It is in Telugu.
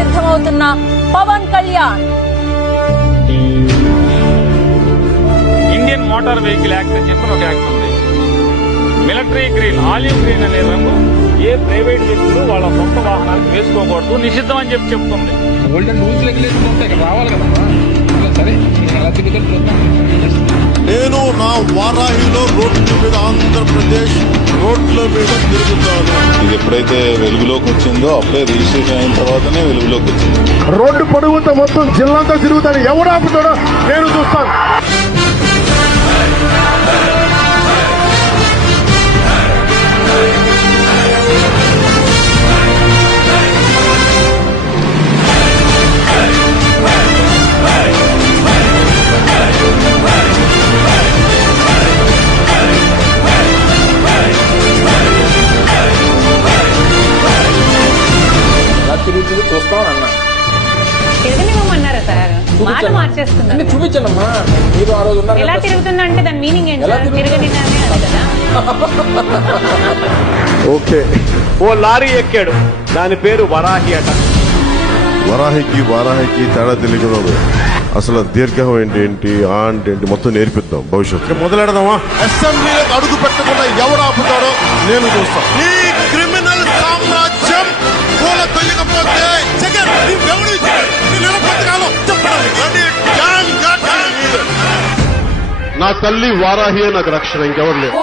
సిద్ధమవుతున్న Pawan Kalyan. Indian motor vehicle act అని చెప్పిన ఒక యాక్ట్ ఉంది. మిలిటరీ గ్రీన్ ఆలివ్ గ్రీన్ అనే రంగు ఏ ప్రైవేట్ వ్యక్తులు వాళ్ళ సొంత వాహనాలకు వేసుకోకూడదు నిషిద్ధం అని చెప్పి చెప్తుంది. అండ్ రూల్స్ రెగ్యులేషన్ ఉంటాయి రావాలి సరే నేను నా వారాహిలో రోడ్ల మీద ఆంధ్రప్రదేశ్ రోడ్ల మీద తిరుగుతాను. ఇది ఎప్పుడైతే వెలుగులోకి వచ్చిందో అప్పుడే రిజిస్ట్రేషన్ అయిన తర్వాతనే వెలుగులోకి వచ్చింది. రోడ్డు పొడుగుంతా మొత్తం జిల్లాంతా తిరుగుతాను. ఎవడు ఆపుతాడో నేను చూస్తాను. తిరుగుతుంది చూస్తాం అన్న తిరగనివ్వమన్నారా సార్? మాట అన్ని మార్చేస్తున్నారు. చూపించండి అమ్మా మీరు ఆ రోజు ఉన్నారు ఎలా కదా. తిరుగుతుందంటే దాని మీనింగ్ ఏంటి ఎలా సార్? తిరుగుతుంది? తిరగనిదానే అది కదా? ఓకే. ఓ లారీ ఎక్కాడు. దాని పేరు వరాహి అట. వరాహికి వారాహికి తేడా తెలియదు అసలు దీర్ఘం ఏంటి ఏంటి ఆ అంటే ఏంటి మొత్తం నేర్పిద్దాం భవిష్యత్తు మొదలెడదామా? అసెంబ్లీలో అడుగు పెట్టకుండా ఎవడు ఆపుతాడో నేను చూస్తాను. ఈ క్రిమినల్ నా తల్లి వారాహి నాకు రక్షణ ఇంకెవరు లేరు